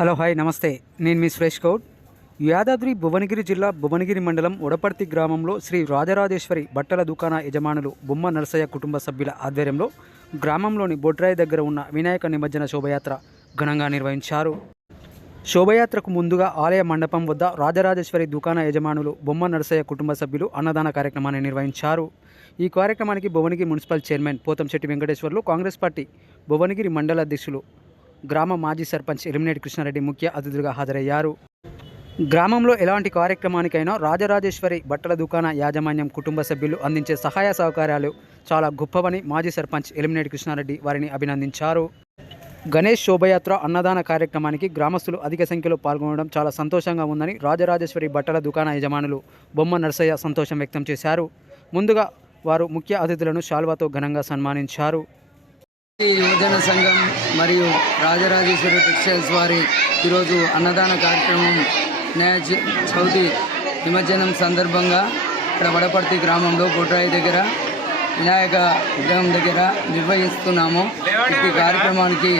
Hello hi నమస్తే. నేను మీ సురేష్ గౌడ్. యాదాద్రి భువనగిరి జిల్లా భువనగిరి మండలం ఉడపర్తి గ్రామంలో శ్రీ రాజరాజేశ్వరి బట్టల దుకాణ యజమానులు బొమ్మ నరసయ్య కుటుంబ సభ్యుల ఆధ్వర్యంలో గ్రామంలోని బొడ్రాయి దగ్గర ఉన్న వినాయక నిమజ్జన శోభయాత్ర ఘనంగా నిర్వహించారు. శోభయాత్రకు ముందుగా ఆలయ మండపం వద్ద రాజరాజేశ్వరి దుకాణ యజమానులు బొమ్మ నరసయ్య కుటుంబ సభ్యులు అన్నదాన కార్యక్రమాన్ని నిర్వహించారు. ఈ కార్యక్రమానికి Bhuvanagiri municipal chairman Pothamsetti Venkateswarlu, Congress party Bhuvanagiri మండల అధ్యక్షులు, గ్రామ మాజీ సర్పంచ్ ఎలిమినేటి కృష్ణారెడ్డి ముఖ్య అతిథులుగా హాజరయ్యారు. గ్రామంలో ఎలాంటి కార్యక్రమానికైనా రాజరాజేశ్వరి బట్టల దుకాణ యాజమాన్యం కుటుంబ సభ్యులు అందించే సహాయ సహకారాలు చాలా గొప్పవని మాజీ సర్పంచ్ ఎలిమినేటి కృష్ణారెడ్డి వారిని అభినందించారు. గణేష్ శోభయాత్ర అన్నదాన కార్యక్రమానికి గ్రామస్తులు అధిక సంఖ్యలో పాల్గొనడం చాలా సంతోషంగా ఉందని రాజరాజేశ్వరి బట్టల దుకాణ యజమానులు బొమ్మ నరసయ్య సంతోషం వ్యక్తం చేశారు. ముందుగా వారు ముఖ్య అతిథులను శాల్వాతో ఘనంగా సన్మానించారు. యువజన సంఘం మరియు రాజరాజేశ్వరి టెక్స్టైల్స్ వారి ఈరోజు అన్నదాన కార్యక్రమం వినాయక చవితి నిమజ్జనం సందర్భంగా ఇక్కడ వడపర్తి గ్రామంలో బొడ్రాయి దగ్గర వినాయక విగ్రహం దగ్గర నిర్వహిస్తున్నాము. ఈ కార్యక్రమానికి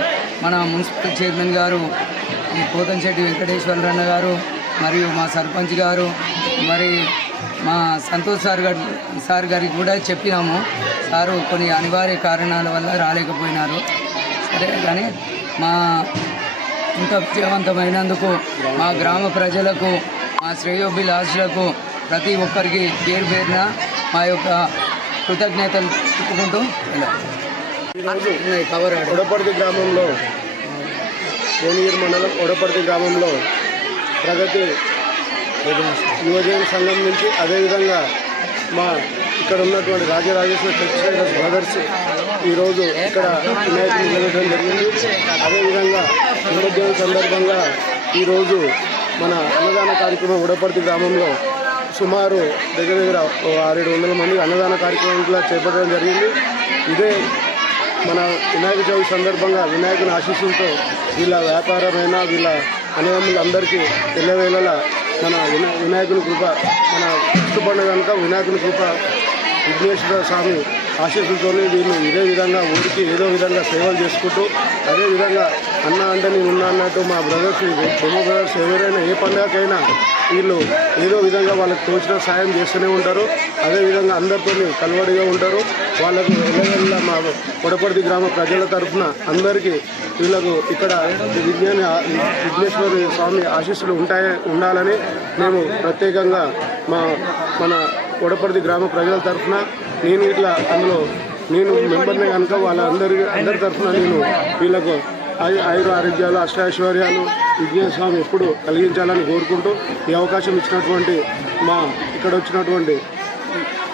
మన మున్సిపల్ చైర్మన్ గారు పోతంశెట్టి వెంకటేశ్వరరన్న గారు మరియు మా సర్పంచ్ గారు మరి మా సంతోష్ సార్ గారికి కూడా చెప్పినాము. సారు కొన్ని అనివార్య కారణాల వల్ల రాలేకపోయినారు. సరే కానీ మా ఇంత విజయవంతమైనందుకు మా గ్రామ ప్రజలకు, మా శ్రేయోభిలాషులకు ప్రతి ఒక్కరికి పేరు పేరున మా యొక్క కృతజ్ఞతలు చెప్పుకుంటూ ఉడపర్తి గ్రామంలో భువనగిరి మండలం ఉడపర్తి గ్రామంలో ప్రగతి యువజన సంఘం నుంచి అదేవిధంగా మా ఇక్కడ ఉన్నటువంటి రాజరాజేశ్వరి టెక్స్టైల్స్ బ్రదర్స్ ఈరోజు ఇక్కడ వినాయకుని నిలబెట్టడం జరిగింది. అదేవిధంగా నిమజ్జనం సందర్భంగా ఈరోజు మన అన్నదాన కార్యక్రమం ఉడపర్తి గ్రామంలో సుమారు దగ్గర 600-700 మంది అన్నదాన కార్యక్రమం కూడా చేపట్టడం జరిగింది. ఇదే మన వినాయక చవితి సందర్భంగా వినాయకుని ఆశీస్సులతో వీళ్ళ వ్యాపారమైన వీళ్ళ అన్నదమ్ములందరికీ ఎల్లవేళలా మన వినాయకుని కృప, మన ఇష్టపడిన కనుక వినాయకుని కృప, విఘ్నేశ్వర స్వామి ఆశీస్సులతో వీళ్ళు ఇదే విధంగా ఊరికి ఏదో విధంగా సేవలు చేసుకుంటూ అదేవిధంగా అన్న అంటే నేను ఉన్నా అన్నట్టు మా బ్రదర్స్ బొమ్మ బ్రదర్స్ ఎవరైనా ఏ పండుగకైనా వీళ్ళు ఏదో విధంగా వాళ్ళకి తోచిన సాయం చేస్తూనే ఉంటారు. అదేవిధంగా అందరితో కలవడిగా ఉంటారు. వాళ్ళకు ఎల్లవెల్లా మా వడపర్తి గ్రామ ప్రజల తరఫున అందరికీ వీళ్ళకు ఇక్కడ విఘ్నేశ్వర స్వామి ఆశీస్సులు ఉండాలని మేము ప్రత్యేకంగా మన వడపర్తి గ్రామ ప్రజల తరఫున నేను ఇట్లా అందులో నేను మెంబర్నే కనుక అందరి తరఫున నేను వీళ్ళకు ఆయుర ఆరోగ్యాలు, అష్టాైశ్వర్యాలు విఘ్నేశ్వర స్వామి ఎప్పుడు కలిగించాలని కోరుకుంటూ ఈ అవకాశం ఇచ్చినటువంటి మా ఇక్కడ వచ్చినటువంటి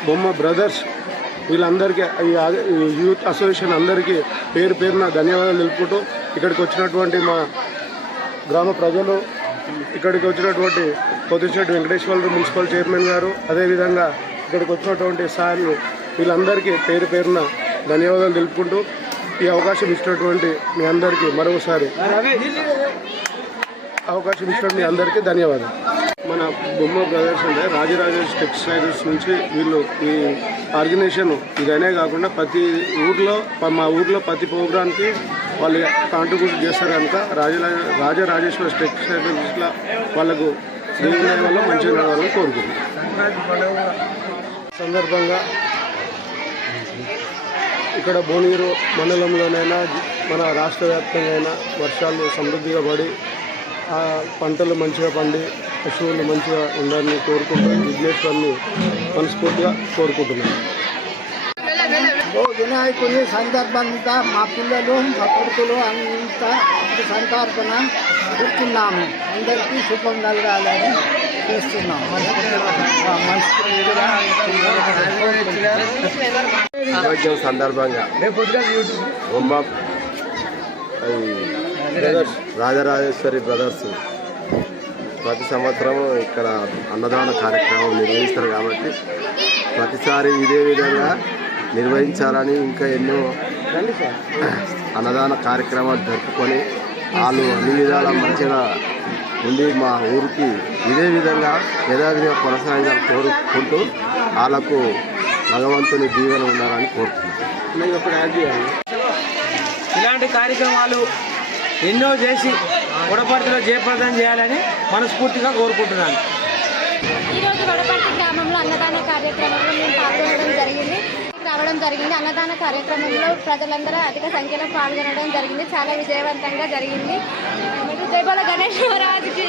బొమ్మ బ్రదర్స్ వీళ్ళందరికీ ఈ యూత్ అసోసియేషన్ అందరికీ పేరు పేరున ధన్యవాదాలు తెలుపుకుంటూ ఇక్కడికి వచ్చినటువంటి మా గ్రామ ప్రజలు, ఇక్కడికి వచ్చినటువంటి పోతంశెట్టి వెంకటేశ్వరరావు మున్సిపల్ చైర్మన్ గారు, అదేవిధంగా ఇక్కడికి వచ్చినటువంటి సార్లు వీళ్ళందరికీ పేరు పేరున ధన్యవాదాలు తెలుపుకుంటూ ఈ అవకాశం ఇచ్చినటువంటి మీ అందరికీ మరొకసారి మీ అందరికీ ధన్యవాదాలు. మన బొమ్మ బ్రదర్స్ అంటే రాజరాజేశ్వరి టెక్స్టైల్స్ నుంచి వీళ్ళు ఈ ఆర్గనైజేషన్ ఇదనే కాకుండా మా ఊర్లో ప్రతి ప్రోగ్రామ్కి వాళ్ళు కాంట్రిబ్యూట్ చేస్తారు కనుక రాజరాజేశ్వరి టెక్స్టైల్స్లో వాళ్ళకు దేవుని వల్ల మంచిగా నడవాలని కోరుకుంటున్నాం. సందర్భంగా ఇక్కడ భువనగిరి మండలంలోనైనా మన రాష్ట్ర వ్యాప్తంగా అయినా వర్షాలు సమృద్ధిగా పడి ఆ పంటలు మంచిగా పండి పశువులు మంచిగా ఉండాలని కోరుకుంటూ విఘ్నేశ్వరుని మనస్ఫూర్తిగా కోరుకుంటున్నాను. వినాయకుని సందర్భంగా మా పిల్లలు, మా కొడుకులు అంతా సంతర్పణ కూర్చున్నాము. అందరికీ శుభం కలగాలని చేస్తున్నాం. నిమజ్జనం సందర్భంగా బొమ్మ రాజరాజేశ్వరి బ్రదర్స్ ప్రతి సంవత్సరం ఇక్కడ అన్నదాన కార్యక్రమం నిర్వహిస్తారు కాబట్టి ప్రతిసారి ఇదే విధంగా నిర్వహించాలని ఇంకా ఎన్నో అన్నదాన కార్యక్రమాలు జరుపుకొని వాళ్ళు అన్ని విధాల మంచిగా ఉండి మా ఊరికి ఇదే విధంగా యథావిధిగా కొనసాగాలని కోరుకుంటూ వాళ్ళకు భగవంతుని దీవెన ఉండాలని కోరుతున్నాను. ఇలాంటి కార్యక్రమాలు ఎన్నో చేసి వడపర్తిలో జయప్రదం చేయాలని మనస్ఫూర్తిగా కోరుకుంటున్నాను. ఈరోజు వడపర్తి గ్రామంలో అన్నదాన కార్యక్రమంలో మేము పాల్గొనడం జరిగింది. అన్నదాన కార్యక్రమంలో ప్రజలందరూ అధిక సంఖ్యలో పాల్గొనడం జరిగింది. చాలా విజయవంతంగా జరిగింది. జై బోలో గణేష్ మహారాజ్కి.